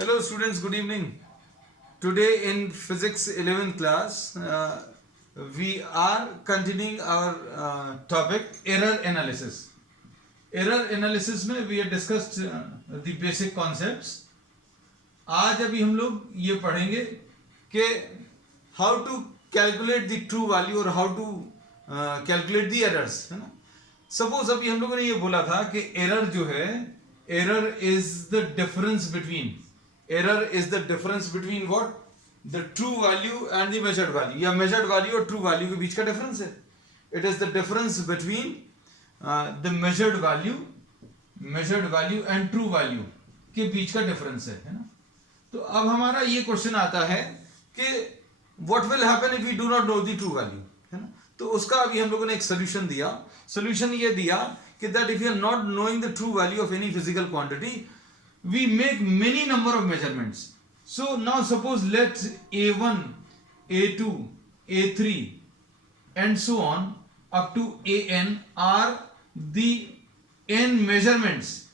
Hello students, good evening. Today in physics 11th class, we are continuing our topic error analysis. Error analysis में we have discussed the basic concepts. आज अभी हम लोग ये पढ़ेंगे कि how to calculate the true value और how to calculate the errors, है ना. Suppose अभी हम लोगों ने ये बोला था कि error जो है, error is the difference between what? The true value and the measured value, या measured value और true value के बीच का difference है. It is the difference between the measured value and true value के बीच का difference है ना. तो अब हमारा ये क्वेश्चन आता है कि what will happen if we do not know the true value, है ना. तो उसका अभी हम लोगों ने एक सोल्यूशन दिया. सोल्यूशन ये दिया कि that if you are not knowing the true value of any physical quantity, we make many number of measurements. So now suppose let A1, A2, A3 and so on up to AN are the n measurements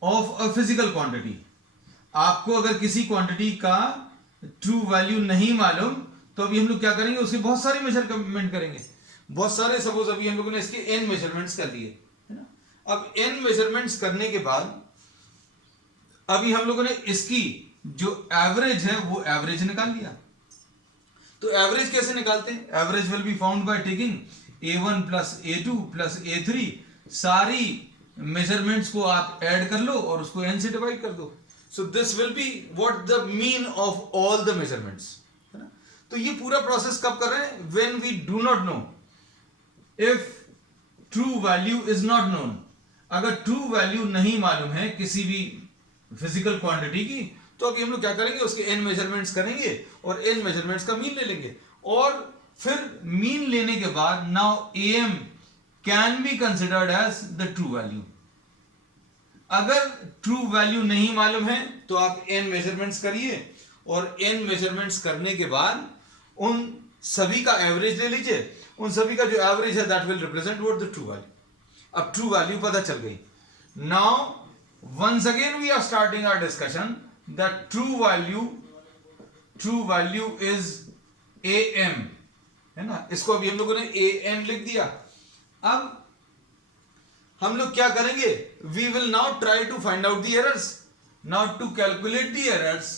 of a physical quantity. आपको अगर किसी quantity का true value नहीं मालूम तो अभी हम लोग क्या करेंगे, उसके बहुत सारे मेजरमेंट करेंगे. बहुत सारे, सपोज अभी हम लोगों ने इसके n मेजरमेंट्स कर लिए, है ना. अब n मेजरमेंट्स करने के बाद अभी हम लोगों ने इसकी जो एवरेज है वो एवरेज निकाल लिया. तो एवरेज कैसे निकालते हैं? Average will be found by taking a1 plus a2 plus a3. सारी मेजरमेंट्स को आप ऐड कर लो और उसको n से डिवाइड कर दो. So this will be what the mean of all the measurements, है ना. तो ये पूरा प्रोसेस कब कर रहे हैं? When we do not know if true value is not known. अगर ट्रू वैल्यू नहीं मालूम है किसी भी फिजिकल क्वांटिटी की, तो अभी हम लोग क्या करेंगे, उसके n मेजरमेंट्स करेंगे और n मेजरमेंट्स का मीन ले लेंगे. और फिर मीन लेने के बाद now am can be considered as the true value. अगर ट्रू वैल्यू नहीं मालूम है तो आप n मेजरमेंट्स करिए और n मेजरमेंट्स करने के बाद उन सभी का एवरेज ले लीजिए. उन सभी का जो एवरेज है that will represent what the true value. अब ट्रू वैल्यू पता चल गई. Now once again we are starting our discussion that true value is am, है ना. इसको अभी हम लोगों ने am लिख दिया. अब हम लोग क्या करेंगे, we will now try to find out the errors. Now to calculate the errors,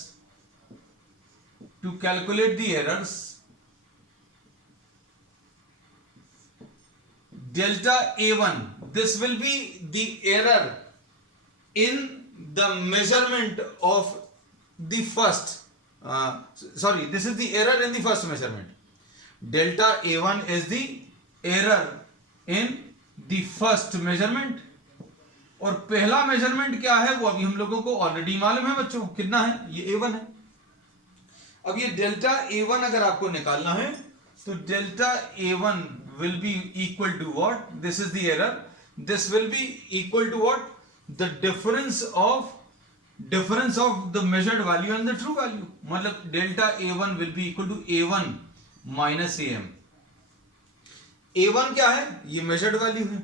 delta a1, this will be the error in the measurement of the first this is the error in the first measurement. Delta a1 is the error in the first measurement. और पहला measurement क्या है वो अभी हम लोगों को already मालूम है बच्चों. कितना है? ये a1 है. अब ये डेल्टा a1 अगर आपको निकालना है तो delta a1 will be equal to what? This is the error. This will be equal to what? The difference of the measured value and the true value. मतलब delta a1 will be equal to a1 minus am. a1 क्या है? ये measured value है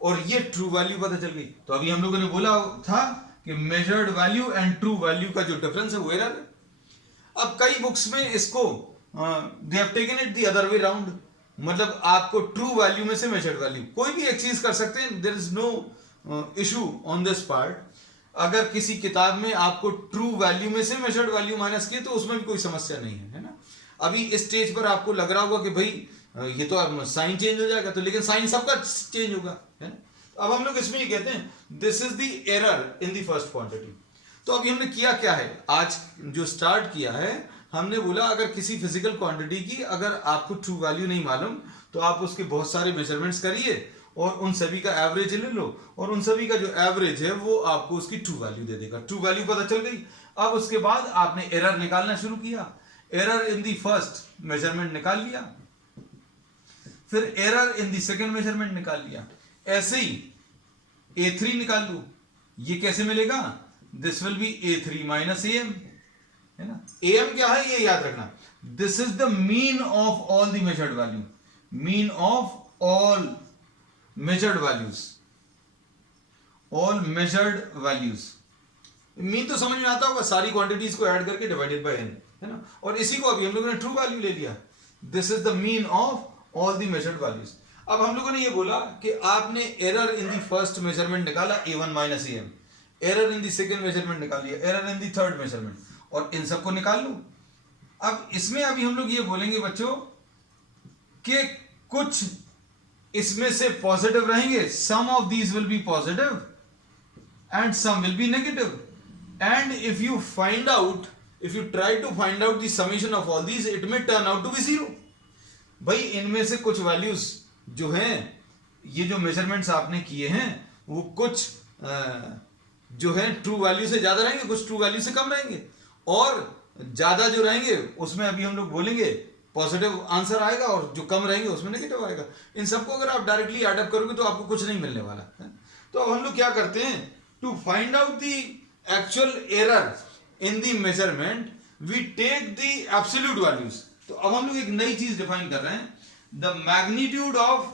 और ये true value पता चल गई. तो अभी हम लोगों ने बोला था कि measured value and true value का जो difference है वो error है. अब कई बुक्स में इसको they have taken it the other way round. मतलब आपको ट्रू वैल्यू में से मेजर्ड वैल्यू कोई भी एक चीज कर सकते हैं. There is no issue on this part. अगर किसी किताब में आपको ट्रू वैल्यू में से मेजर्ड वैल्यू माइनस किए तो उसमें भी कोई समस्या नहीं है, है ना. अभी इस स्टेज पर आपको लग रहा होगा कि भाई ये तो अब साइन चेंज हो जाएगा, तो लेकिन साइन सबका चेंज होगा, है ना. अब हम लोग इसमें ये कहते हैं this is the error in the first quantity. तो अभी हमने किया क्या है, आज जो स्टार्ट किया है, हमने बोला अगर किसी फिजिकल क्वांटिटी की अगर आपको ट्रू वैल्यू नहीं मालूम तो आप उसके बहुत सारे मेजरमेंट्स करिए और उन सभी का एवरेज ले लो और उन सभी का जो एवरेज है वो आपको उसकी ट्रू वैल्यू दे देगा. ट्रू वैल्यू पता चल गई. अब उसके बाद आपने एरर निकालना शुरू किया. Error in the first measurement निकाल लिया, फिर error in the second measurement निकाल लिया. ऐसे ही a3 निकाल लो. ये कैसे मिलेगा? This will B a3 minus am, है ना. am क्या है ये याद रखना. This is the mean of all the measured value. Mean of all measured values. All measured values. Mean तो समझ में आता होगा, सारी क्वांटिटीज को ऐड करके डिवाइडेड बाय n, है ना। और इसी को अभी हम लोगों ने ट्रू वैल्यू ले लिया, this is the mean of all the measured values. अब हम लोगों ने ये बोला कि आपने error in the first measurement निकाला a1 minus am, error in the second measurement निकाली, error in the third measurement, और इन सबको निकाल लो। अब इसमें अभी हम लोग ये बोलेंगे बच्चों कि कुछ इसमें से पॉजिटिव रहेंगे, some of these will be positive and some will be negative, and if you try to find out the summation of all these, it may turn out to be zero। भाई इनमें से कुछ values जो हैं, ये जो measurements आपने किए हैं वो कुछ जो है ट्रू वैल्यू से ज्यादा रहेंगे, कुछ ट्रू वैल्यू से कम रहेंगे, और ज्यादा जो रहेंगे उसमें अभी हम लोग बोलेंगे पॉजिटिव आंसर आएगा, और जो कम रहेंगे उसमें नेगेटिव आएगा। इन सबको अगर आप डायरेक्टली ऐड अप करोगे तो आपको कुछ नहीं मिलने वाला है। तो अब हम लोग क्या करते हैं, to find out the actual error in the measurement, we take the absolute values। तो अब हम लोग एक नई चीज डिफाइन कर रहे हैं, the magnitude of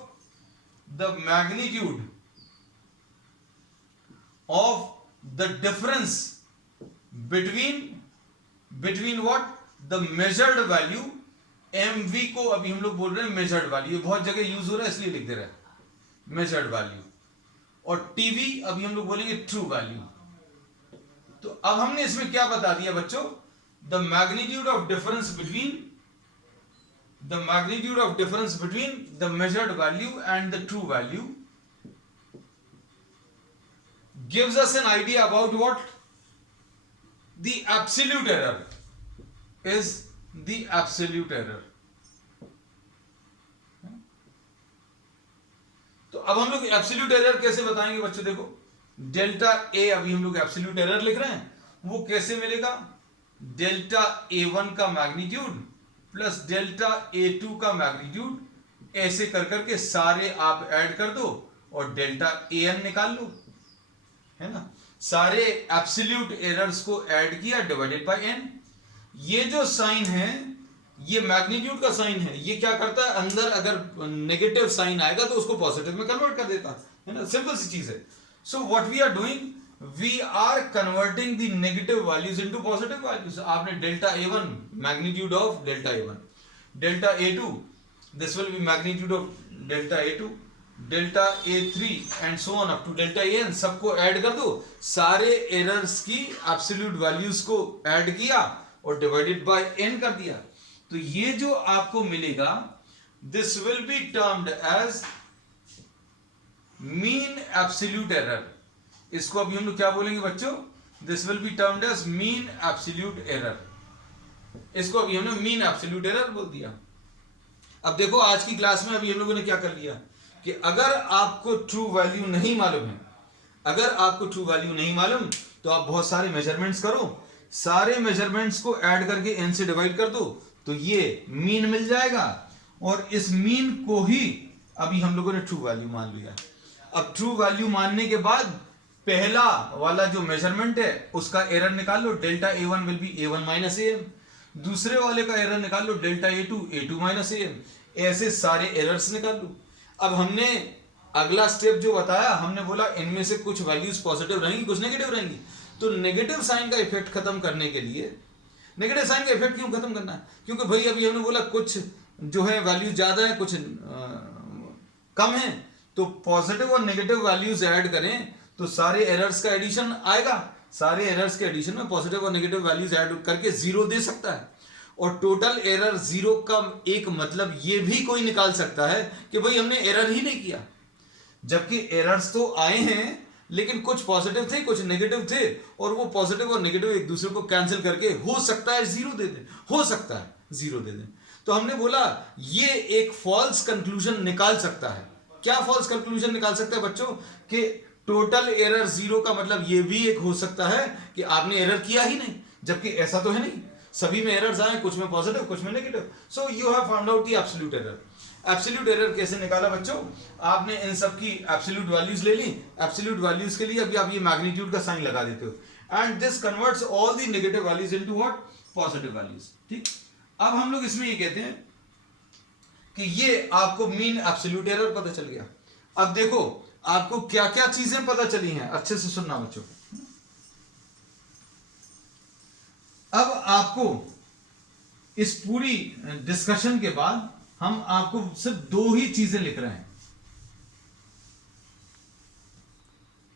the difference between what, the measured value, mv को अभी हम लोग बोल रहे हैं measured value, बहुत जगह यूज हो रहा है इसलिए लिख दे रहे हैं measured value, और टीवी अभी हम लोग बोलेंगे ट्रू वैल्यू। तो अब हमने इसमें क्या बता दिया बच्चों, the magnitude of difference between the measured value and the true value gives us an idea about what the absolute error is, the absolute error. तो अब हम लोग एब्सोल्यूट एरर कैसे बताएंगे बच्चों, देखो डेल्टा ए, अभी हम लोग एब्सोल्यूट एरर लिख रहे हैं, वो कैसे मिलेगा, डेल्टा A1 का मैग्नीट्यूड प्लस डेल्टा A2 का मैग्नीट्यूड, ऐसे कर करके सारे आप ऐड कर दो और डेल्टा AN निकाल लो, है ना। सारे एब्सोल्यूट एरर्स को ऐड किया डिवाइडेड बाय n। ये जो साइन है ये मैग्नीट्यूड का साइन है, ये क्या करता है, अंदर अगर नेगेटिव साइन आएगा तो उसको पॉजिटिव में कन्वर्ट कर देता है ना, सिंपल सी चीज है। So what we are doing, we are converting the negative values into positive values. आपने delta A1 magnitude of delta A1, delta A2 this will be magnitude of delta A2, delta A3 and so on up to delta AN, सबको add कर दो, सारे errors की absolute values को add किया और divided by n कर दिया। तो ये जो आपको मिलेगा, this will be termed as mean absolute error. इसको अभी हम लोग क्या बोलेंगे बच्चों, this will be termed as mean absolute error. इसको अभी हमने मीन एब्सोल्यूट एरर बोल दिया। अब देखो आज की क्लास में अभी हम लोगों ने क्या कर लिया कि अगर आपको ट्रू वैल्यू नहीं मालूम है, अगर आपको ट्रू वैल्यू नहीं मालूम तो आप बहुत सारे मेजरमेंट्स करो, सारे मेजरमेंट्स को ऐड करके n से डिवाइड कर दो तो ये मीन मिल जाएगा, और इस मीन को ही अभी हम लोगों ने ट्रू वैल्यू मान लिया। अब ट्रू वैल्यू मानने के बाद पहला वाला जो मेजरमेंट है उसका एरर निकाल लो, delta A1 will be A1 minus AM, दूसरे वाले का एरर निकाल लो डेल्टा A2 माइनस AM, ऐसे सारे एरर्स निकाल लो। अब हमने अगला स्टेप जो बताया, हमने बोला इनमें से कुछ वैल्यूज पॉजिटिव रहेंगी, कुछ नेगेटिव रहेंगी। तो नेगेटिव साइन का इफेक्ट खत्म करने के लिए, नेगेटिव साइन का इफेक्ट क्यों खत्म करना है, क्योंकि भाई अभी हमने बोला कुछ जो है वैल्यू ज्यादा है, कुछ कम है, तो पॉजिटिव और नेगेटिव वैल्यूज ऐड करें तो सारे एरर्स का एडिशन आएगा, सारे एरर्स के एडिशन में पॉजिटिव और नेगेटिव वैल्यूज ऐड करके जीरो दे सकता है। और टोटल एरर जीरो का एक मतलब ये भी कोई निकाल सकता है कि भाई हमने एरर ही नहीं किया, जबकि एरर्स तो आए हैं लेकिन कुछ पॉजिटिव थे कुछ नेगेटिव थे, और वो पॉजिटिव और नेगेटिव एक दूसरे को कैंसिल करके हो सकता है जीरो दे दें, हो सकता है जीरो दे दें। तो हमने बोला ये एक फॉल्स कंक्लूजन निकाल सकता है। क्या फॉल्स कंक्लूजन निकाल सकता है बच्चों, कि टोटल एरर जीरो का मतलब ये भी एक हो सकता है कि आपने एरर किया ही नहीं, जबकि ऐसा तो है नहीं, सभी में एरर्स आए, कुछ में पॉजिटिव कुछ में negative. So you have found out the absolute error. Absolute error कैसे निकाला बच्चों, आपने इन सब की एब्सोल्यूट वैल्यूज ले ली, एब्सोल्यूट वैल्यूज के लिए अभी आप ये मैग्नीट्यूड का साइन लगा देते हो, and this converts all the negative values into what, positive values. ठीक, अब हम लोग इसमें ये कहते हैं कि ये आपको मीन एब्सोल्यूट एरर पता चल गया। अब देखो आपको क्या क्या चीजें पता चली हैं, अच्छे से सुनना बच्चों। अब आपको इस पूरी डिस्कशन के बाद हम आपको सिर्फ दो ही चीजें लिख रहे हैं।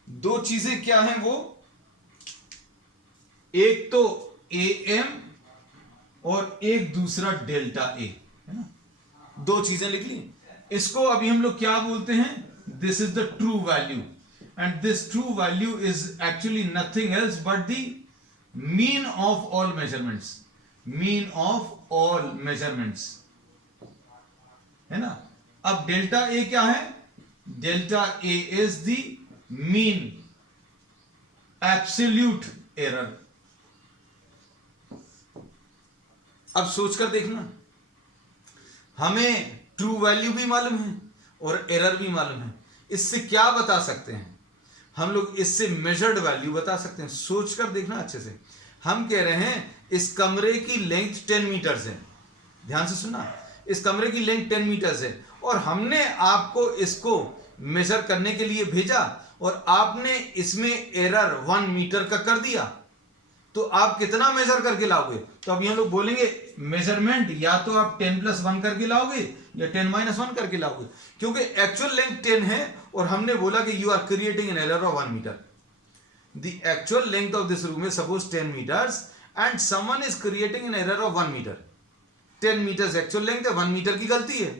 दो चीजें क्या हैं वो, एक तो AM और एक दूसरा डेल्टा ए, है ना। दो चीजें लिख ली। इसको अभी हम लोग क्या बोलते हैं, this is the true value, and this true value is actually nothing else but the mean of all measurements, mean of all measurements, है ना। अब डेल्टा ए क्या है, delta A is the mean absolute error. अब सोचकर देखना, हमें true value भी मालूम है और एरर भी मालूम है। इससे क्या बता सकते हैं हम लोग, इससे मेजर्ड वैल्यू बता सकते हैं। सोचकर देखना अच्छे से। हम कह रहे हैं इस कमरे की लेंथ 10 मीटर है, ध्यान से सुनना, इस कमरे की लेंथ 10 मीटर है और हमने आपको इसको मेजर करने के लिए भेजा और आपने इसमें एरर 1 मीटर का कर दिया, तो आप कितना मेजर करके लाओगे। तो अभी हम लोग बोलेंगे मेजरमेंट या तो आप 10 + 1 करके लाओगे या 10 - 1 करके लाओगे, क्योंकि एक्चुअल लेंथ 10 है और हमने बोला कि you are creating an error of 1 metre. The actual length of this room is suppose 10 metres and someone is creating an error of 1 metre. 10 metres actual length है, 1 मीटर की गलती है।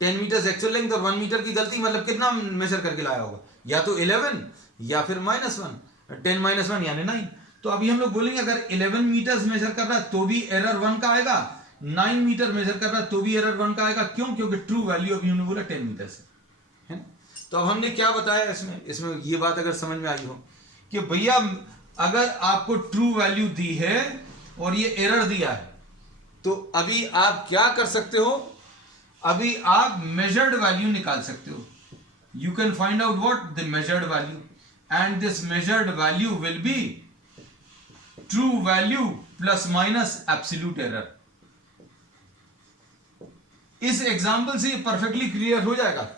10 मीटर्स एक्चुअल लेंथ और 1 metre की गलती, मतलब कितना major करके लाया होगा, या तो 11 या फिर -1, 10 - 1 यानी 9। तो अभी हम लोग बोलेंगे अगर 11 मीटर्स मेजर कर रहा है तो भी एरर 1 का आएगा, 9 मीटर मेजर कर रहा है तो भी एरर 1 का आएगा। क्यों, क्योंकि ट्रू वैल्यू अभी हमने बोला 10 मीटर है ना। तो अब हमने क्या बताया इसमें ये बात अगर समझ में आई हो कि भैया अगर आपको ट्रू वैल्यू दी है और ये एरर दिया है, तो अभी आप क्या कर सकते हो, अभी आप मेजर्ड वैल्यू निकाल सकते हो। You can find out what the measured value, and this measured value will be true value plus minus absolute error. इस एग्जांपल से परफेक्टली क्लियर हो जाएगा।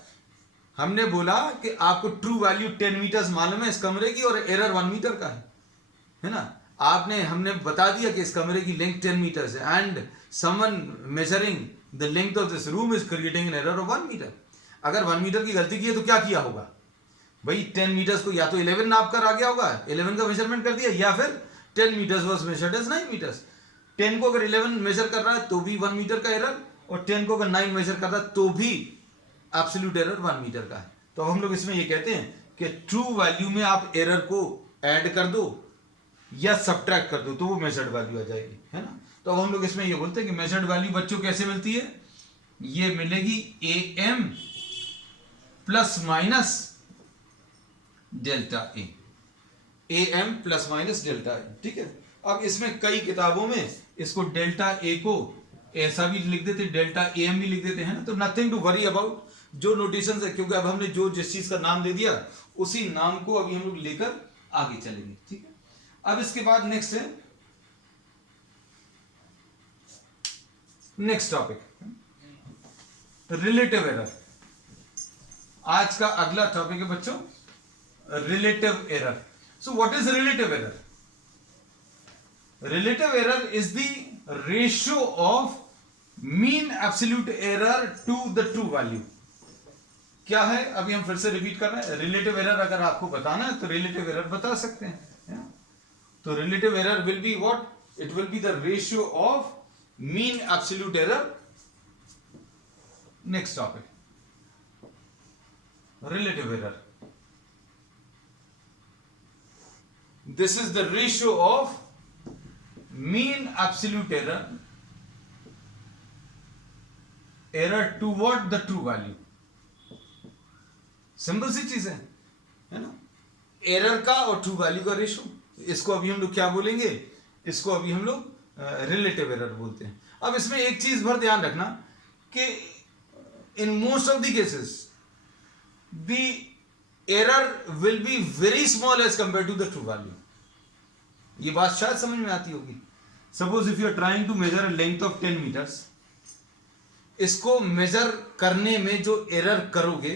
हमने बोला कि आपको ट्रू वैल्यू 10 मीटर्स मालूम है इस कमरे की और एरर 1 मीटर का है ना। हमने बता दिया कि इस कमरे की लेंथ 10 मीटर्स है and someone measuring the length of this room is creating an error of 1 metre. अगर 1 मीटर की गलती की है तो क्या किया होगा भाई, 10 मीटर्स को या तो 11 नाप कर आ गया होगा, 11 का मेजरमेंट कर दिया, या फिर 10 metres was measured as 9 metres. 10 को अगर 11 मेजर कर रहा है तो भी 1 मीटर का एरर, और 10 को अगर 9 मेजर कर रहा है तो भी एब्सोल्यूट एरर 1 मीटर का है। तो अब हम लोग इसमें ये कहते हैं कि ट्रू वैल्यू में आप एरर को ऐड कर दो या सब्ट्रैक्ट कर दो तो वो मेजर्ड वैल्यू आ जाएगी, है ना। तो अब हम लोग इसमें ये बोलते हैं कि मेजर्ड वैल्यू बच्चों कैसे मिलती है, ये मिलेगी AM plus minus delta A, AM plus minus delta A, ठीक है। अब इसमें कई किताबों में इसको डेल्टा ए को ऐसा भी लिख देते, डेल्टा AM भी लिख देते हैं ना। तो नथिंग टू वरी अबाउट, जो नोटेशन है, क्योंकि अब हमने जो जिस चीज का नाम दे दिया उसी नाम को अभी हम लोग लेकर आगे चलेंगे, ठीक है। अब इसके बाद नेक्स्ट है, नेक्स्ट टॉपिक रिलेटिव एरर। आज का अगला टॉपिक है बच्चों relative error. So what is relative error? Relative error is the ratio of mean absolute error to the true value. क्या है, अभी हम फिर से रिपीट कर रहे हैं। रिलेटिव एरर अगर आपको बताना है तो रिलेटिव एरर बता सकते हैं, है ना? तो relative error will be what, it will be the ratio of mean absolute error. Next topic relative error. This is the ratio of mean absolute error toward the true value. Simple सी चीज है ना, error का और true value का ratio. इसको अभी हम लोग क्या बोलेंगे, इसको अभी हम लोग रिलेटिव एरर बोलते हैं। अब इसमें एक चीज भर ध्यान रखना कि in most of the cases the error will be very small as compared to the true value. ये बात शायद समझ में आती होगी। Suppose if you are trying to measure a length of 10 meters, इसको मेजर करने में जो एरर करोगे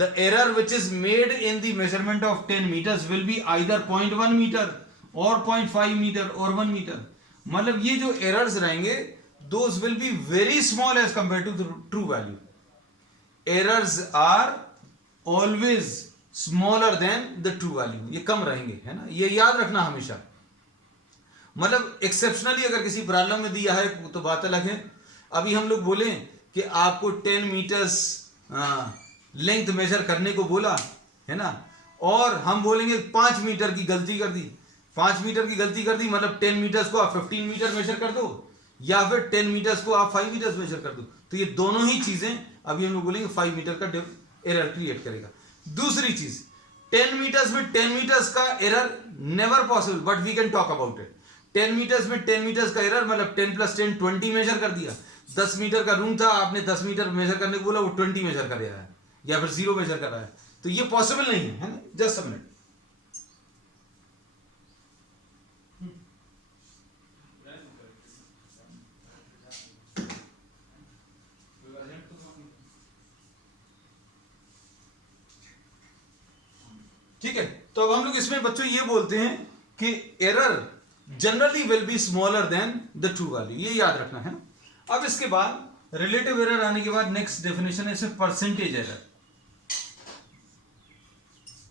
the error which is made in the measurement of 10 meters will be either 0.1 meter or 0.5 meter or 1 meter. मतलब ये जो errors रहेंगे those will be very small as compared to the true value. Errors are always smaller than the true value. ये कम रहेंगे, है ना, ये याद रखना हमेशा. मतलब एक्सेप्शनली अगर किसी प्रॉब्लम में दिया है तो बात अलग है. अभी हम लोग बोले कि आपको 10 मीटर्स लेंथ मेजर करने को बोला, है ना, और हम बोलेंगे 5 मीटर की गलती कर दी. 5 मीटर की गलती कर दी मतलब 10 मीटर्स को आप 15 मीटर मेजर कर दो या फिर 10 मीटर्स को आप 5 मीटर्स मेजर कर दो. तो ये दोनों ही चीजें अभी हम लोग बोलेंगे 5 मीटर का एरर क्रिएट करेगा. दूसरी चीज 10 मीटर्स में 10 मीटर्स का error never possible, but we can talk about it. 10 metres में 10 मीटर्स का एरर मतलब 10 + 10 20 मेजर कर दिया. 10 मीटर का रूम था, आपने 10 मीटर मेजर करने को बोला, वो 20 मेजर कर रहा है या फिर 0 मेजर कर रहा है. तो ये पॉसिबल नहीं है ना. Just a minute. ठीक है, तो अब हम लोग इसमें बच्चों ये बोलते हैं कि error generally will be smaller than the true value. ये याद रखना है ना. अब इसके बाद रिलेटिव एरर आने के बाद नेक्स्ट डेफिनेशन है इसमें परसेंटेज एरर.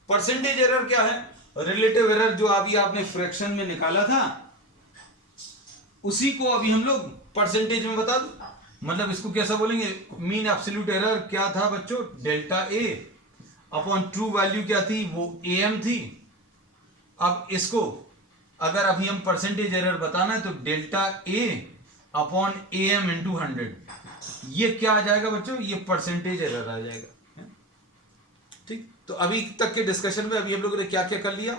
परसेंटेज एरर क्या है? रिलेटिव एरर जो अभी आपने फ्रैक्शन में निकाला था उसी को अभी हम लोग परसेंटेज में बता दो. मतलब इसको कैसा बोलेंगे? मीन एब्सोल्यूट एरर क्या था बच्चों? Delta A upon true value क्या थी? वो एम थी. अब इसको अगर अभी हम परसेंटेज एरर बताना है तो delta A upon M into 100. ये क्या आ जाएगा बच्चों? ये परसेंटेज एरर आ जाएगा. ठीक, तो अभी तक के डिस्कशन में अभी हम लोगों ने क्या क्या कर लिया?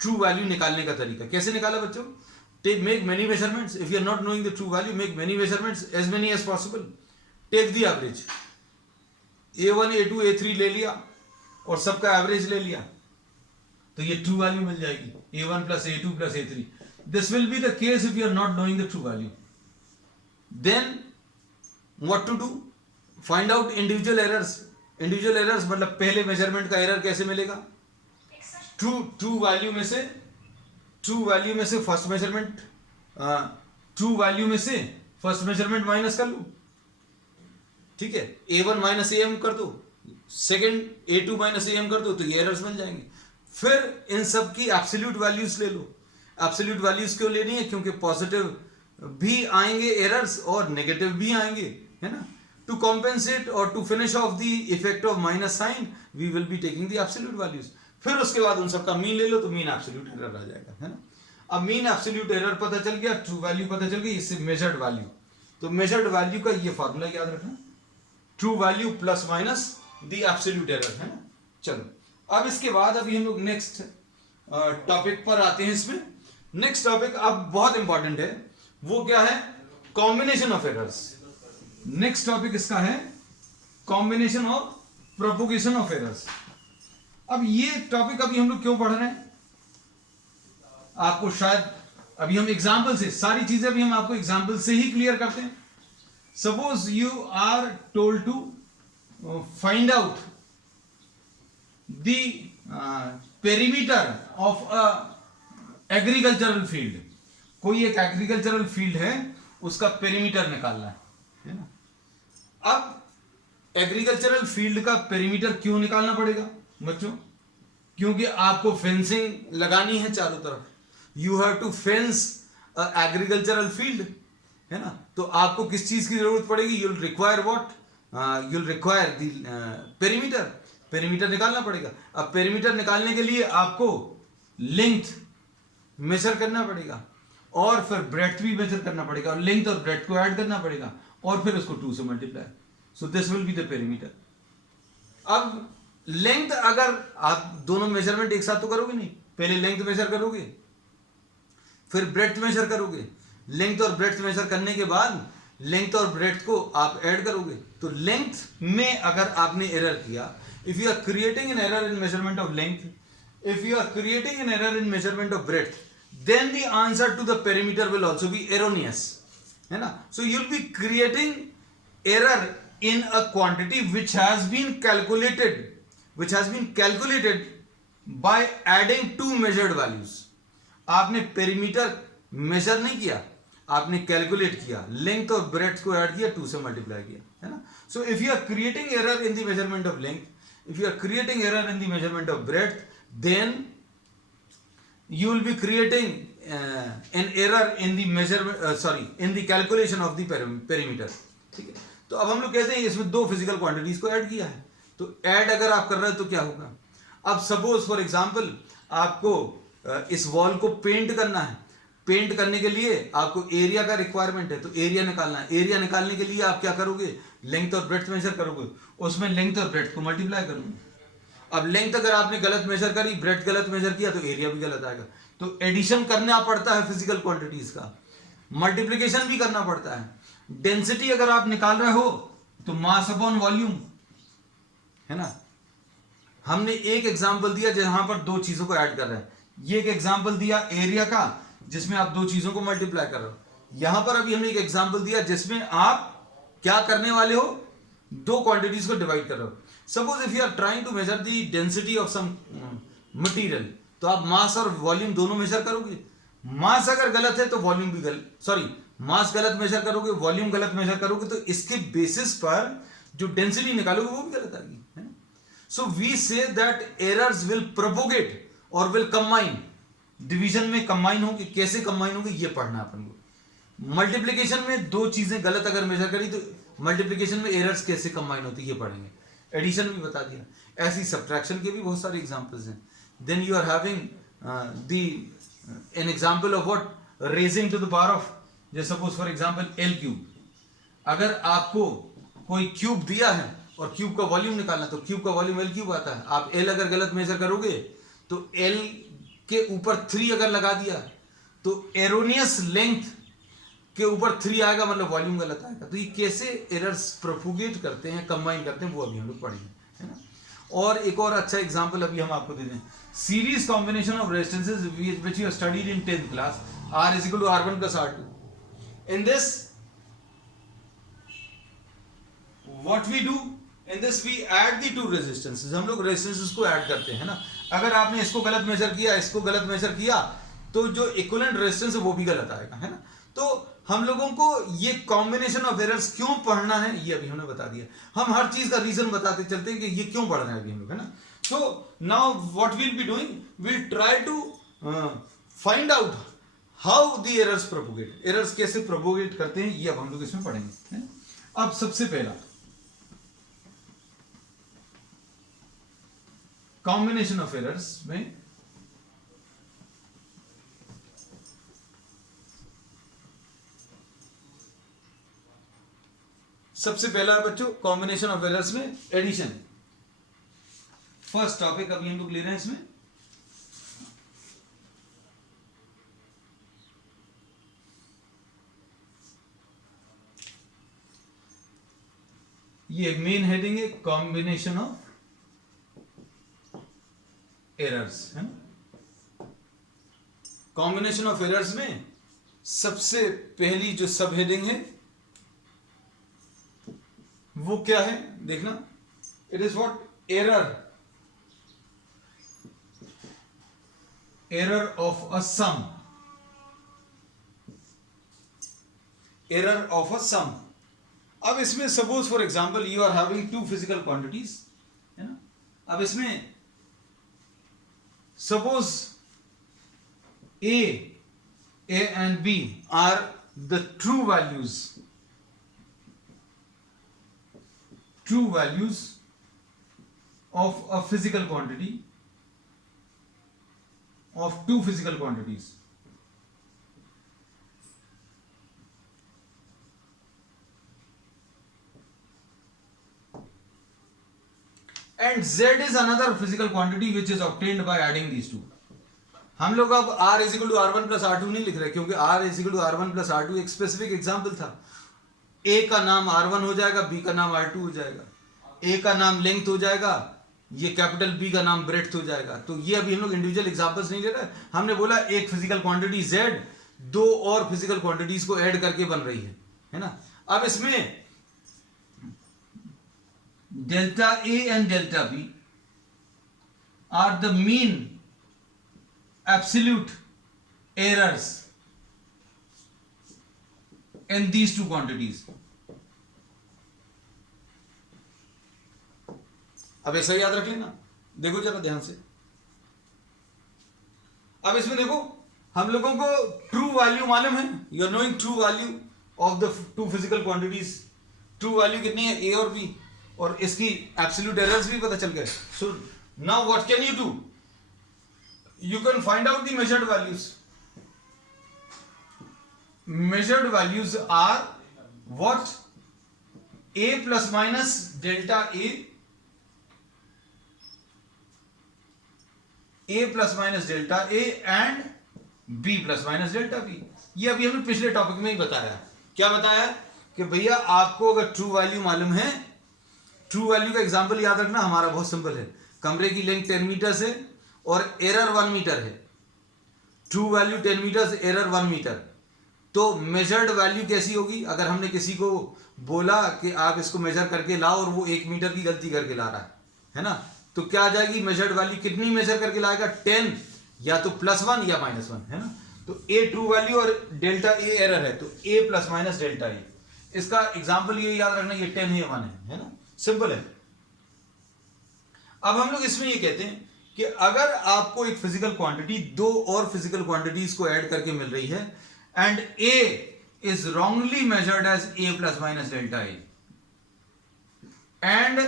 ट्रू वैल्यू निकालने का तरीका कैसे निकाला बच्चों? Take make many measurements. If you are not knowing the true value, make many measurements, as many as possible. Take the average. A1 A2 A3 ले लिया और सबका एवरेज ले लिया तो ये ट्रू वैल्यू मिल जाएगी. A1 + A2 + A3. This will be the case if you are not knowing the true value. Then what to do? Find out individual errors. Individual errors मतलब पहले मेजरमेंट का एरर कैसे मिलेगा? ट्रू वैल्यू में से first measurement, true value में से first measurement minus कर लो. ठीक है, A1 - AM कर दो, सेकंड A2 - AM कर दो, तो ये एरर्स मिल जाएंगे. फिर इन सब की एब्सोल्यूट वैल्यूज ले लो. एब्सोल्यूट वैल्यूज क्यों लेनी है? क्योंकि पॉजिटिव भी आएंगे एरर्स और नेगेटिव भी आएंगे, है ना. टू कॉम्पेंसेट और to finish off the effect of minus sign we will be taking the absolute values. फिर उसके बाद उन सबका मीन ले लो तो मीन एब्सोल्यूट एरर आ जाएगा, है ना. अब मीन एब्सोल्यूट एरर पता चल गया, ट्रू वैल्यू पता चल गई, इससे मेजर्ड वैल्यू. तो मेजर्ड वैल्यू का ये फॉर्मूला याद रखना, true value plus minus the absolute error, है ना. चलो अब इसके बाद अभी हम लोग नेक्स्ट टॉपिक पर आते हैं. इसमें नेक्स्ट टॉपिक अब बहुत इंपॉर्टेंट है. वो क्या है? Combination of errors. Next topic इसका है combination of propagation of errors. अब ये टॉपिक अभी हम लोग क्यों पढ़ रहे हैं आपको शायद अभी हम एग्जाम्पल से सारी चीजें अभी हम आपको एग्जाम्पल से ही क्लियर करते हैं. Suppose you are told to find out the perimeter of a agricultural field. कोई एक एग्रीकल्चरल फील्ड है उसका पेरीमीटर निकालना है ना. अब एग्रीकल्चरल फील्ड का पेरीमीटर क्यों निकालना पड़ेगा बच्चों? क्योंकि आपको फेंसिंग लगानी है चारों तरफ. You have to fence agricultural field, है ना. तो आपको किस चीज की जरूरत पड़ेगी? You'll require what? You'll require the perimeter. Perimeter निकालना पड़ेगा. अब पेरीमीटर निकालने के लिए आपको लेंथ मेजर करना पड़ेगा और फिर ब्रेड्थ भी मेजर करना पड़ेगा और लेंथ और ब्रेड्थ को ऐड करना पड़ेगा और फिर उसको 2 से multiply. So this will be the perimeter. अब लेंथ अगर आप दोनों मेजरमेंट एक साथ तो करोगे नहीं. पहले लेंथ मेजर करोगे फिर ब्रेड्थ मेजर करोगे. लेंथ और ब्रेड्थ मेजर करने के बाद लेंथ और ब्रेड्थ को आप ऐड करोगे. तो लेंथ में अगर आपने एरर किया, if you are creating an error in measurement of length, if you are creating an error in measurement of breadth, then the answer to the perimeter will also be erroneous, है ना. So you'll be creating error in a quantity which has been calculated which has been calculated by adding two measured values. आपने perimeter major नहीं किया, आपने calculate किया, length और breadth को add किया, 2 से मल्टीप्लाई किया, है ना. So if you are creating error in the measurement of length, if you are creating error in the measurement of breadth, then you will be creating an error in the measurement in the calculation of the perimeter. ठीक है. तो अब हम लोग कहते हैं इसमें दो फिजिकल क्वांटिटीज को ऐड किया है, तो ऐड अगर आप कर रहे हो तो क्या होगा. अब सपोज फॉर एग्जांपल आपको इस वॉल को पेंट करना है. पेंट करने के लिए आपको एरिया का रिक्वायरमेंट है, तो एरिया निकालना है. एरिया निकालने के लिए आप क्या करोगे, लेंथ और ब्रेड्थ मेजर करोगे, उसमें लेंथ और ब्रेड्थ को मल्टीप्लाई करोगे. अब लेंथ अगर आपने गलत मेजर करी, ब्रेड्थ गलत मेजर किया, तो एरिया भी गलत आएगा. तो एडिशन करना पड़ता है फिजिकल क्वांटिटीज का, मल्टीप्लिकेशन भी करना पड़ता है. डेंसिटी अगर आप निकाल रहे हो तो मास अपॉन वॉल्यूम, है ना. हमने एक एग्जांपल दिया जहां पर दो चीजों को ऐड कर रहे हैं. ये एक एग्जांपल दिया एरिया का जिसमें आप दो चीजों को मल्टीप्लाई कर रहे हो. यहां पर अभी हमने एक एग्जांपल दिया जिसमें आप क्या करने वाले हो, दो क्वांटिटीज को डिवाइड कर रहे हो. Suppose if you are trying to measure the density of some material, तो आप मास और वॉल्यूम दोनों मेजर करोगे. मास अगर गलत है तो वॉल्यूम भी गलत, मास गलत मेजर करोगे, वॉल्यूम गलत मेजर करोगे, तो इसके बेसिस पर जो डेंसिटी निकालोगे वो भी गलत आएगी, है ना. So we say that errors will propagate और विल कंबाइन. डिवीजन में कंबाइन होंगे, कैसे कंबाइन होंगे ये पढ़ना अपन को. मल्टीप्लिकेशन में दो चीजें गलत अगर मेजर करी तो मल्टीप्लिकेशन में एरर्स कैसे कंबाइन होती है ये पढ़ेंगे. एडिशन भी बता दिया. ऐसी सब्ट्रैक्शन के भी बहुत सारे एग्जांपल्स हैं. Then you are having an example of what, raising to the power of, जैसे suppose for example L cube. अगर आपको कोई क्यूब दिया है और क्यूब का वॉल्यूम निकालना, तो क्यूब का वॉल्यूम एल क्यूब आता है. आप एल अगर गलत मेजर करोगे तो एल के ऊपर 3 अगर लगा दिया तो एरोनियस लेंथ के ऊपर 3 आएगा, मतलब वॉल्यूम गलत आएगा. तो ये कैसे एरर्स प्रोपोगेट करते हैं, कंबाइन करते हैं, वो अभी हम लोग पढ़ेंगे, है ना. और एक और अच्छा एग्जांपल अभी हम आपको दे दें. Series combination of resistances which you studied in 10th class, R is equal to R1 plus R2. In this, what we do in this, we add the two resistances. हम लोग रेजिस्टेंसेस को add करते हैं ना. अगर आपने इसको गलत मेजर किया, इसको गलत मेजर किया, तो जो इक्विवेलेंट रेजिस्टेंस है वो भी गलत आएगा, है ना. तो हम लोगों को ये कॉम्बिनेशन ऑफ एरर्स क्यों पढ़ना है ये अभी हमने बता दिया. हम हर चीज का रीजन बताते चलते हैं कि ये क्यों पढ़ रहे हैं अभी हम लोग, है ना. So now what we'll be doing, we'll try to find out how the errors propagate. Errors कैसे प्रोपोगेट करते हैं ये अब हम लोग इसमें पढ़ेंगे, है ना. अब सबसे पहला कॉम्बिनेशन ऑफ एरर्स में सबसे पहला बच्चों कॉम्बिनेशन ऑफ एरर्स में एडिशन. फर्स्ट टॉपिक अभी हम लोग ले रहे हैं इसमें. ये मेन हेडिंग है कॉम्बिनेशन ऑफ एरर्स, है ना. कॉम्बिनेशन ऑफ एरर्स में सबसे पहली जो सब हेडिंग है वो क्या है देखना. It is what, error of a sum. Error of a sum. अब इसमें suppose for example you are having two physical quantities, है ना. अब इसमें suppose A and B are the true values of a physical quantity, of two physical quantities. And Z is another physical quantity which is obtained by adding these two. हम लोग अब R is equal to R1 plus R2 नहीं लिख रहे क्योंकि R is equal to R1 plus R2 एक specific example था. A का नाम R1 हो जाएगा, B का नाम R2 हो जाएगा. A का नाम लेंथ हो जाएगा, ये कैपिटल B का नाम ब्रेड्थ हो जाएगा. तो ये अभी हम लोग इंडिविजुअल एग्जांपल्स नहीं ले रहे. हमने बोला एक फिजिकल क्वांटिटी Z दो और फिजिकल क्वांटिटीज को ऐड करके बन रही है ना. अब इसमें delta A and delta B are the mean absolute errors in these two quantities. अब ऐसा याद रख लेना। देखो जरा ध्यान से, अब इसमें देखो हम लोगों को ट्रू वैल्यू मालूम है, you are knowing true value of the two physical quantities. True value कितनी है, ए और बी, और इसकी एब्सोल्यूट एरर्स भी पता चल गए। So now what can you do, you can find out the measured values. Measured values are what, A plus minus delta A plus minus delta A and B plus minus delta B. ये अभी हमने पिछले topic में ही बताया। क्या बताया कि भैया आपको अगर ट्रू वैल्यू मालूम है, ट्रू वैल्यू का एग्जांपल याद रखना हमारा बहुत सिंपल है। कमरे की लेंथ 10 मीटर है और एरर 1 मीटर है। True value 10 meter, error 1 meter. तो मेजर्ड वैल्यू कैसी होगी, अगर हमने किसी को बोला कि आप इसको मेजर करके लाओ और वो 1 मीटर की गलती करके ला रहा है ना, तो क्या आ जाएगी मेजर्ड वैल्यू, कितनी मेजर करके लाएगा, 10, या तो +1 या -1, है ना। तो ए ट्रू वैल्यू और डेल्टा ए एरर है, तो ए प्लस माइनस डेल्टा ए। इसका एग्जांपल ये याद रखना, ये 10 है, 1 है ना, सिंपल है। अब हम लोग इसमें ये कहते हैं कि अगर आपको एक फिजिकल क्वांटिटी दो और फिजिकल क्वांटिटीज को ऐड करके मिल रही है and A is wrongly measured as A plus minus delta A and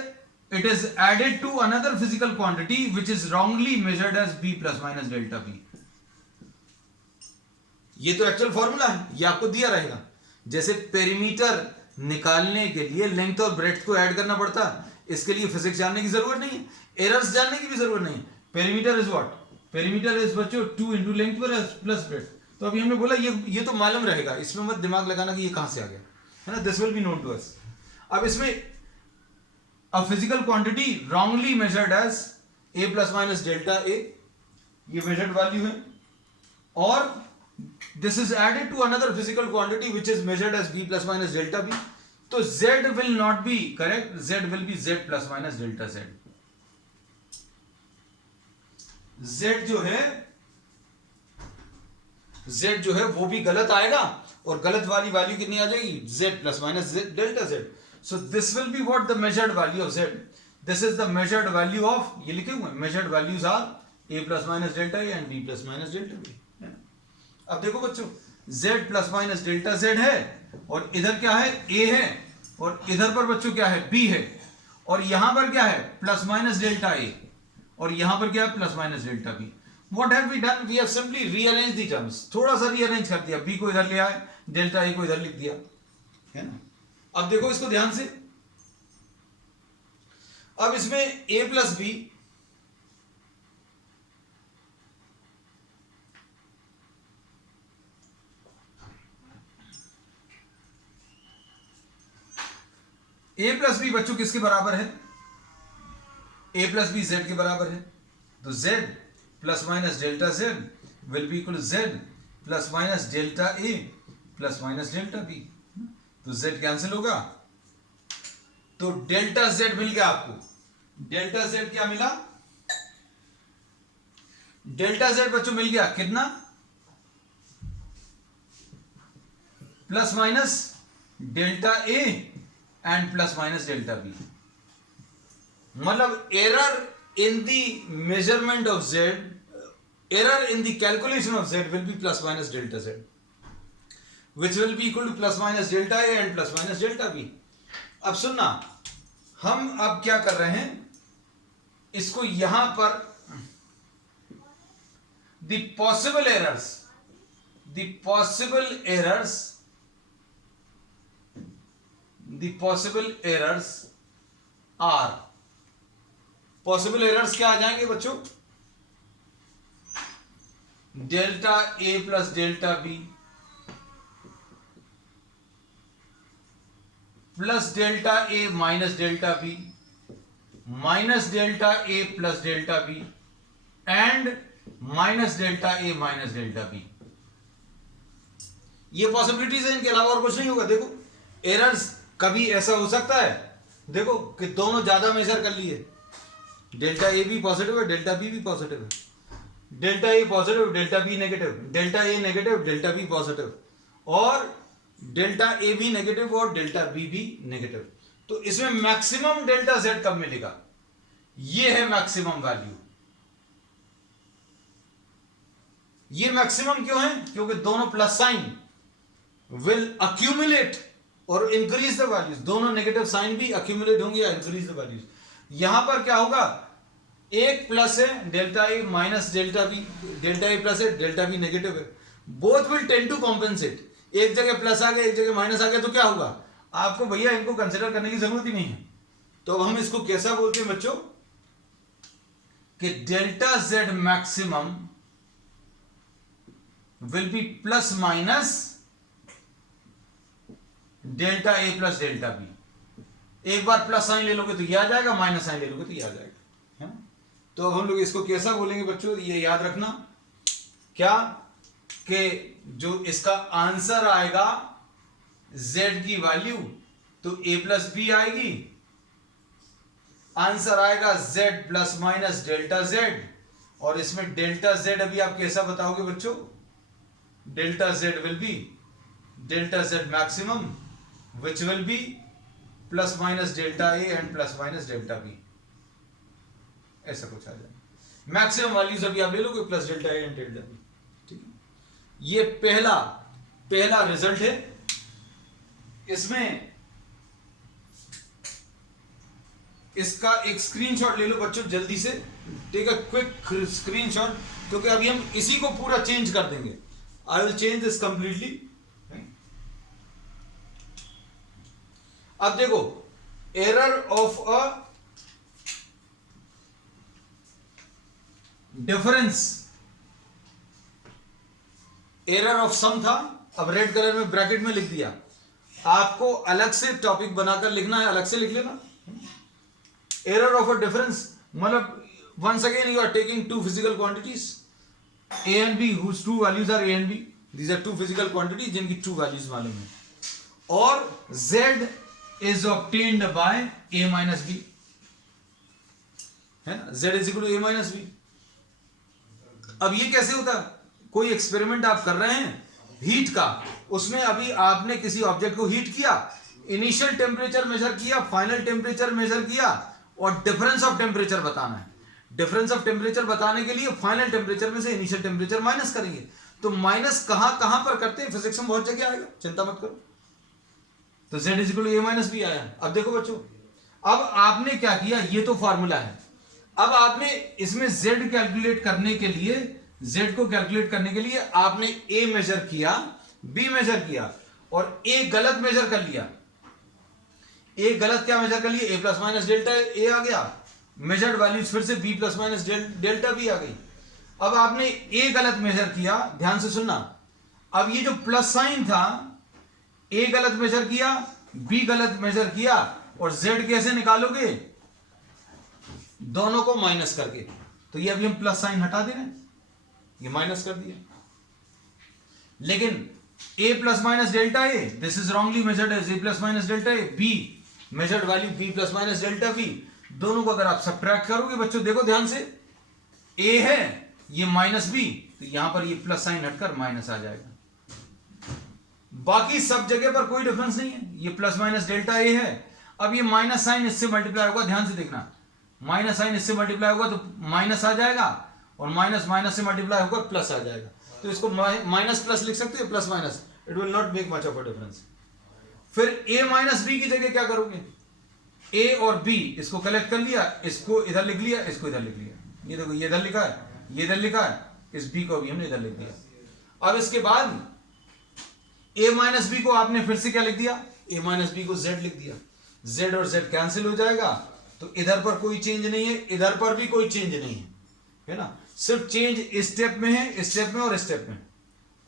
it is added to another physical quantity which is wrongly measured as b plus minus delta b। ये तो actual formula है, ये आपको दिया रहेगा। जैसे perimeter निकालने के लिए लेंथ और ब्रेड्थ को ऐड करना पड़ता है, इसके लिए फिजिक्स जानने की जरूरत नहीं है, एरर्स जानने की भी जरूरत नहीं है। Perimeter is what, perimeter is बच्चों 2 into लेंथ प्लस ब्रेड्थ। तो अभी हमने बोला ये तो मालूम रहेगा, इसमें मत दिमाग लगाना कि ये कहां से आ गया, है ना, this will be known to us. अब इसमें a physical quantity wrongly measured as a plus minus delta a, ये measured value है, और this is added to another physical quantity which is measured as b plus minus delta b। तो z will not be correct, z will be z plus minus delta z। z जो है वो भी गलत आएगा, और गलत वाली वैल्यू कितनी आ जाएगी, z plus minus delta z। So this will be what the measured value of z. This is the measured value of, ये लिखे हुए measured values are a plus minus delta a and b plus minus delta b। अब देखो बच्चों, z plus minus delta z है, और इधर क्या है, a है, और इधर पर बच्चों क्या है, b है, और यहां पर क्या है, प्लस माइनस डेल्टा a, और यहां पर क्या है, plus minus delta b। What have we done? We have simply rearranged the terms, थोड़ा सा rearrange कर दिया, b को इधर ले आए, डेल्टा a को इधर लिख दिया, है ना। अब देखो इसको ध्यान से, अब इसमें a plus B, a plus B बच्चों किसके बराबर है, a प्लस बी z के बराबर है। तो z plus minus delta z will be equal z plus minus delta a plus minus delta b। तो z कैंसिल होगा, तो डेल्टा z मिल गया आपको। डेल्टा z क्या मिला, डेल्टा z बच्चों मिल गया कितना, plus minus delta a and plus minus delta b। मतलब error in the measurement of z, error in the calculation of z will be plus minus delta z, which will be equal to plus minus delta a and plus minus delta b। अब सुनना, हम अब क्या कर रहे हैं, इसको यहां पर the possible errors are, possible errors क्या आ जाएंगे बच्चों, delta a plus delta b plus delta A minus delta B minus delta A plus delta B and minus delta A minus delta B. ये पॉसिबिलिटीज है, इनके अलावा और कुछ नहीं होगा। देखो एरर्स कभी ऐसा हो सकता है, देखो कि दोनों ज्यादा मेजर कर लिए, डेल्टा ए भी पॉजिटिव है, डेल्टा बी भी पॉजिटिव है, delta A positive, delta B negative, delta A negative, delta B positive, और डेल्टा ए भी नेगेटिव और डेल्टा बी भी नेगेटिव। तो इसमें मैक्सिमम डेल्टा जेड कब मिलेगा? ये है मैक्सिमम वैल्यू। ये मैक्सिमम क्यों है? क्योंकि दोनों प्लस साइन विल अक्यूमुलेट और इंक्रीज द वैल्यूज। दोनों नेगेटिव साइन भी अक्यूमुलेट होंगे या इंक्रीज द वैल्यूज। यहां पर क्या होगा? एक प्लस है delta A minus delta B, delta A plus है डेल्टा बी नेगेटिव है, both will tend to compensate. एक जगह प्लस आ गया एक जगह माइनस आ गया तो क्या होगा? आपको भैया इनको कंसिडर करने की जरूरत ही नहीं है। तो अब हम इसको कैसा बोलते हैं बच्चों कि delta Z maximum will be plus minus delta A plus delta B. एक बार प्लस साइन ले लोगे तो ये आ जाएगा, माइनस साइन ले लोगे तो ये आ जाएगा, है ना? तो अब हम लोग इसको कैसा बोलेंगे बच्चों, ये याद रखना क्या कि जो इसका आंसर आएगा z की वैल्यू तो a प्लस बी आएगी, आंसर आएगा z plus minus delta z, और इसमें डेल्टा z अभी आप कैसा बताओगे बच्चों? Delta z will B delta z maximum which will be plus minus delta a and plus minus delta b। ऐसा कुछ आ जाए। मैक्सिमम वैल्यूज अभी आप ले लोगे plus delta a and delta b। ठीक है, ये पहला रिजल्ट है। इसमें इसका एक स्क्रीनशॉट ले लो बच्चों जल्दी से, टेक अ क्विक स्क्रीनशॉट, क्योंकि अभी हम इसी को पूरा चेंज कर देंगे। I will change this completely. अब देखो, error of a difference, error of sum था, अब रेड कलर में ब्रैकेट में लिख दिया। आपको अलग से टॉपिक बनाकर लिखना है, अलग से लिख लेना। एरर ऑफ अ डिफरेंस मतलब once again you are taking two physical quantities a and b whose true values are a and b. These are two physical quantities जिनकी true values मालूम है, और z is obtained by a minus b, है ना? z is equal to a minus b। अब ये कैसे होता है? कोई एक्सपेरिमेंट आप कर रहे हैं हीट का, उसमें अभी आपने किसी ऑब्जेक्ट को हीट किया, इनिशियल टेम्परेचर मेजर किया, फाइनल टेम्परेचर मेजर किया, और डिफरेंस ऑफ टेम्परेचर बताना है। डिफरेंस ऑफ टेम्परेचर बताने के लिए फाइनल टेम्परेचर में से इनिशियल टेम्परेचर माइनस करेंगे। तो माइनस कहां पर करते हैं? फिजिक्स में बहुत जगह आएगा, चिंता मत करो। तो z is equal to a minus B आया। अब देखो बच्चों, अब आपने क्या किया, ये तो फॉर्मूला है। अब आपने इसमें z कैलकुलेट करने के लिए, z को कैलकुलेट करने के लिए आपने a मेजर किया, b मेजर किया, और a गलत मेजर कर लिया। a गलत क्या मेजर कर लिया? a plus minus delta a आ गया, मेजर्ड वैल्यूज फिर से b plus minus delta b आ गई। अब आपने a गलत मेजर किया, ध्यान से सुनना। अब ये जो प्लस साइन था, a गलत मेजर किया, b गलत मेजर किया, और z कैसे निकालोगे? दोनों को माइनस करके। तो ये अभी हम प्लस साइन हटा दे रहे हैं, ये माइनस कर दिया। लेकिन a plus minus delta a, this is wrongly measured as a plus minus delta a, b measured value b plus minus delta b। दोनों को अगर आप सबट्रैक्ट करोगे बच्चों, देखो ध्यान से, a है, ये माइनस b, तो यहां पर ये प्लस साइन हटकर माइनस आ जाएगा। बाकी सब जगह पर कोई डिफरेंस नहीं है, ये प्लस माइनस डेल्टा a है। अब ये माइनस साइन इससे मल्टीप्लाई होगा, ध्यान से देखना, माइनस साइन इससे मल्टीप्लाई होगा तो माइनस आ जाएगा, और माइनस माइनस से मल्टीप्लाई होकर प्लस आ जाएगा। तो इसको माइनस प्लस लिख सकते हो, plus minus, it will not make much of a difference. फिर a माइनस बी की जगह क्या करोगे? a और b इसको कलेक्ट कर लिया, इसको इधर लिख लिया, इसको इधर लिख लिया। ये देखो, ये इधर लिखा है, ये इधर लिखा है, इस b को भी हमने इधर लिख दिया। अब इसके बाद a माइनस बी को आपने फिर से क्या लिख दिया? a माइनस बी को z लिख दिया। z और z कैंसिल हो जाएगा, तो इधर पर कोई चेंज नहीं है, इधर पर भी कोई चेंज नहीं है ना? सिर्फ चेंज इस स्टेप में है, स्टेप में और स्टेप में,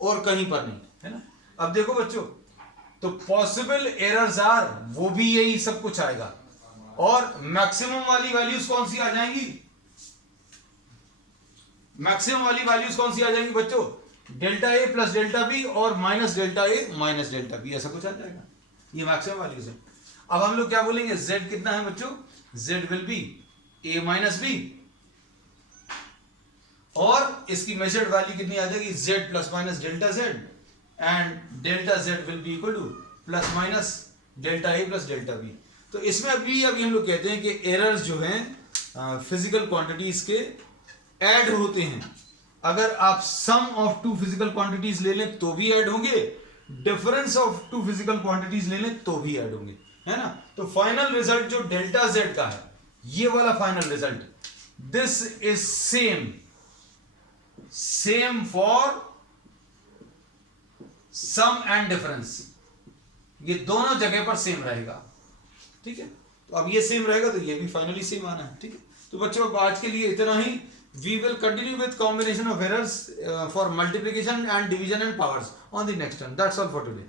और कहीं पर नहीं, है ना? अब देखो बच्चों, तो पॉसिबल एरर्स आर, वो भी यही सब कुछ आएगा। और मैक्सिमम वाली वैल्यूज कौन सी आ जाएंगी? मैक्सिमम वाली वैल्यूज कौन सी आ जाएंगी बच्चों? Delta A plus delta B और minus delta A minus delta B, ऐसा कुछ आ जाएगा। ये मैक्सिमम वैल्यूज है। अब हम लोग क्या बोलेंगे? z कितना है बच्चों? z will be a minus B, और इसकी मेजर्ड वैल्यू कितनी आ जाएगी, z plus minus delta z, and delta z will be equal to plus minus delta a plus delta b। तो इसमें अभी हम लोग कहते हैं कि एरर्स जो हैं फिजिकल क्वांटिटीज के ऐड होते हैं। अगर आप sum of two physical quantities ले लें तो भी ऐड होंगे, difference of two physical quantities ले लें तो भी ऐड होंगे, है ना। तो फाइनल रिजल्ट जो डेल्टा z का है, ये वाला final result, this is same for sum and difference, ये दोनों जगह पर सेम रहेगा, ठीक है। तो अब ये सेम रहेगा तो ये भी फाइनली सेम आना है, ठीक है। तो बच्चों अब आज के लिए इतना ही। We will continue with combination of errors for multiplication and division and powers on the next one. That's all for today.